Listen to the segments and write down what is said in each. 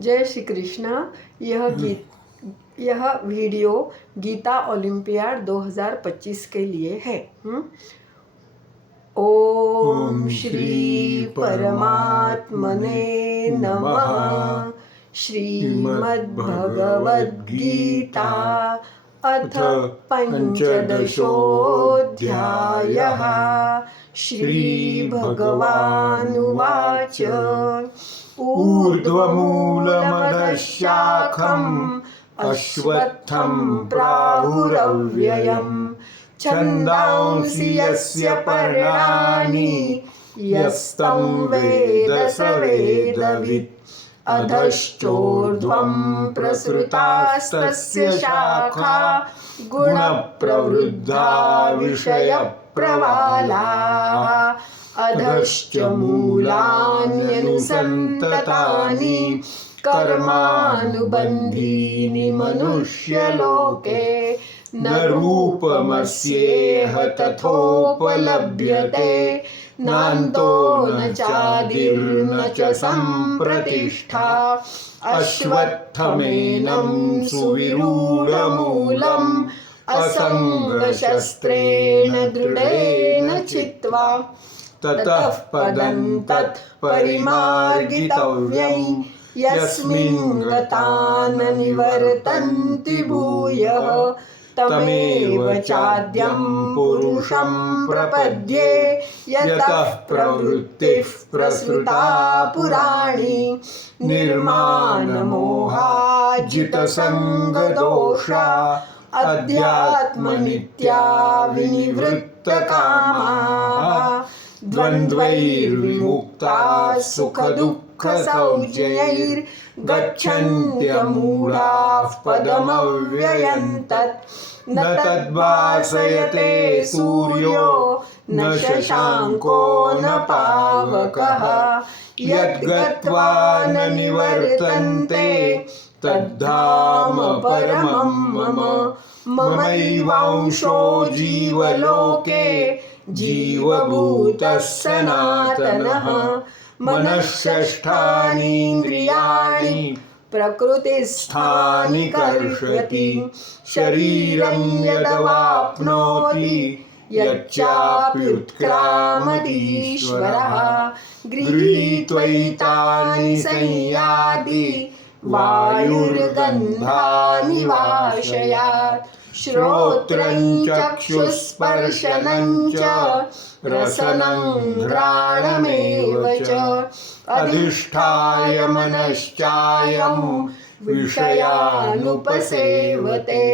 जय श्री कृष्ण। यह वीडियो गीता ओलंपियाड 2025 के लिए है। ओम श्री परमात्मने नमः। श्रीमद्भगवद गीता अथ पंचदशोऽध्यायः। श्री भगवानुवाच ऊर्ध्वमूलमदशाखम् अश्वत्थं प्राहुरव्ययम् छन्दांसि यस्य पर्णानि यस्तं वेद स वेदवित्। अधश्चोर्ध्वं प्रसृतास्तस्य शाखा गुणप्रवृद्धा विषयप्रवालाः। अधश्च मूलान्यनुसन्ततानि कर्मानुबन्धीनि मनुष्यलोके। न रूपमस्येह तथोपलभ्यते नान्तो न चादिर्न च सम्प्रतिष्ठा। अश्वत्थमेनं सुविरूढमूलम् असङ्गशस्त्रेण दृढेन चित्वा। ततः पदं तत् परिमार्गितव्यं यस्मिन् गता न निवर्तन्ति भूयः। तमेव चाद्यं पुरुषं प्रपद्ये यतः प्रवृत्तिः प्रसृता पुराणी। निर्मानमोहाजितसङ्गदोषा अध्यात्मनित्या विनिवृत्तकामाः। द्वन्द्वैर्विमुक्ताः सुखदुःखसौजन्यैर्गच्छन्त्यमूढाः पदमव्ययं तत्। न तद्भासयते सूर्यो न शशाङ्को न पावकः। यद्गत्वा न निवर्तन्ते तद्धाम परमं मम। ममैवांशो जीवलोके जीवभूतः सनातनः। मनःषष्ठानीन्द्रियाणि प्रकृतिस्थानि कर्षति। शरीरं यदवाप्नोति यच्चाप्युत्क्रामतीश्वरः। गृहीत्वैतानि संयाति वायुर्गन्धानि वाशयात्। श्रोत्रं चक्षुस्पर्शनं च रसनं घ्राणमेव च। अधिष्ठाय मनश्चायं विषयानुपसेवते।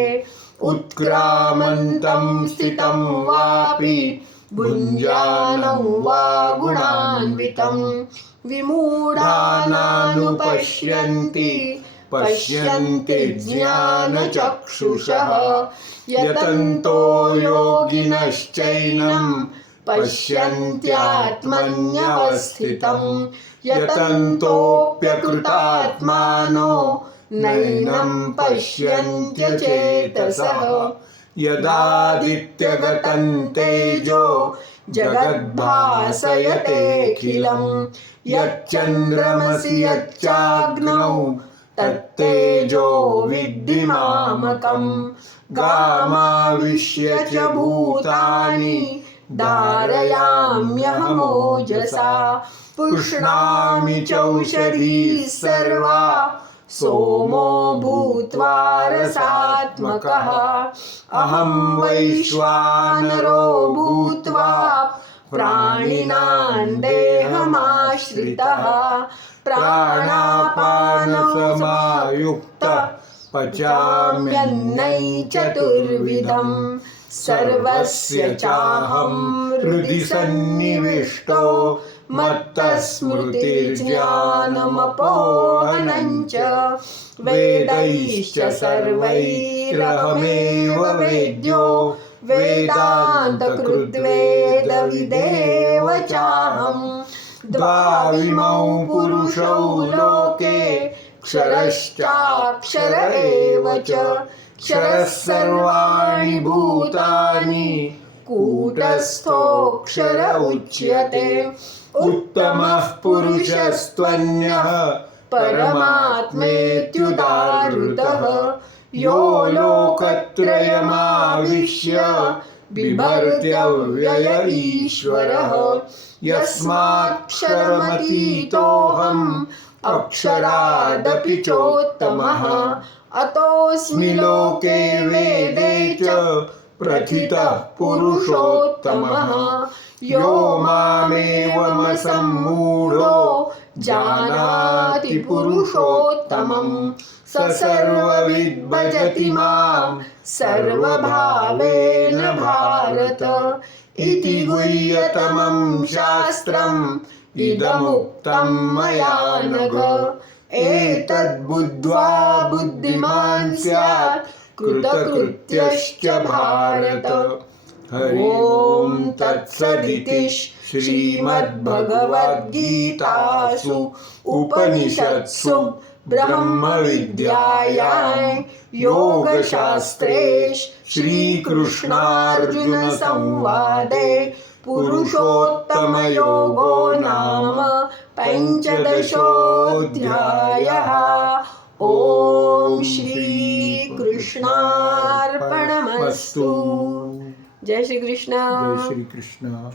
उत्क्रामन्तं स्थितं वापि भुञ्जानं वा गुणान्वितं। विमूढानानुपश्यन्ति पश्यन्ति ज्ञानचक्षुषः। यतन्तो योगिनश्चैनं पश्यन्त्यात्मन्यवस्थितं। यतन्तोऽप्यकृतात्मानो नैनं पश्यन्त्यचेतसः। यदादित्यगतं तेजो जगद्भासयतेऽखिलं। यच्चन्द्रमसि यच्चाग्नौ तत्तेजो विद्धि मामकम्। गामाविश्य च भूतानि धारयाम्यहमोजसा। पुष्णामि चौषधीः सर्वा सोमो भूत्वा रसात्मकः। अहं वैश्वानरो भूत्वा प्राणिनां देहमाश्रितः। प्राणापानसमायुक्तः पचाम्यन्नैश्चतुर्विधं। सर्वस्य चाहं हृदि सन्निविष्टो। मत्तः स्मृतिर्ज्ञानमपोहनं च। वेदैश्च सर्वैरहमेव वेद्यो। वेदान्तकृद्वेदविदेव चाहम्। द्वाविमौ पुरुषौ लोके क्षरश्चाक्षर एव च। क्षरः सर्वाणि भूतानि कूटस्थोऽक्षर उच्यते। उत्तमः पुरुषस्त्वन्यः परमात्मा आत्मेत्युदाहृतः यो लोकत्रयमाविश्य बिभर्त्यव्यय ईश्वरः यस्माक्षरमतीतोऽहम् अक्षरादपि चोत्तमः अतोऽस्मि लोके वेदे च प्रथितः पुरुषोत्तमः यो मामेवमसम्मूढो जानाति पुरुषोत्तमं स सर्वविद् भजति मां सर्वभावेन भारत इति गुह्यतमं शास्त्रम् इदमुक्तं मया नघ एतद्बुद्ध्वा बुद्धिमान् स्यात् कृतकृत्यश्च भारत ॐ तत्सदिति श्रीमद्भगवद्गीतासु उपनिषत्सु ब्रह्मविद्यायां योगशास्त्रे श्रीकृष्णार्जुनसंवादे पुरुषोत्तमयोगो नाम पञ्चदशोऽध्यायः। ॐ श्रीकृष्णार्पणमस्तु। जय श्री कृष्ण। जय श्री कृष्ण।